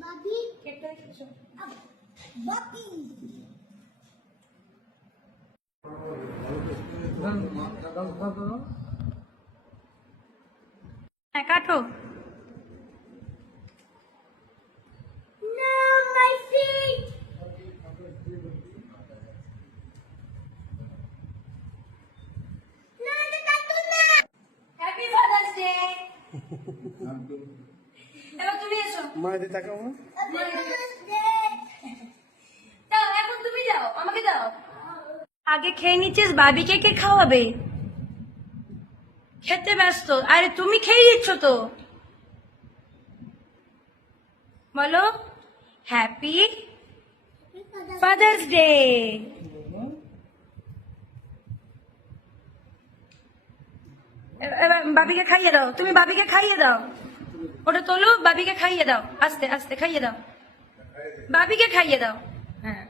Bobby. Bobby. কাটো। No, my feet. No, no, no. Happy father's day. এবার তুমি এসো। মায়ের তাকাও না। দাও, এখন তুমি যাও, আমাকে দাও। আগে খেয়ে নিচ্ছিস, বাবিকে কে খাওয়াবে? খেতে ব্যস্ত। আরে তুমি খেয়ে দিচ্ছ তো। বলো হ্যাপি ফাদার্স ডে। এবার বাবিকে খাইয়ে দাও, তুমি বাবিকে খাইয়ে দাও। ওটা তোলো, বাবিকে খাইয়ে দাও, আস্তে আস্তে খাইয়ে দাও, বাবিকে খাইয়ে দাও। হ্যাঁ।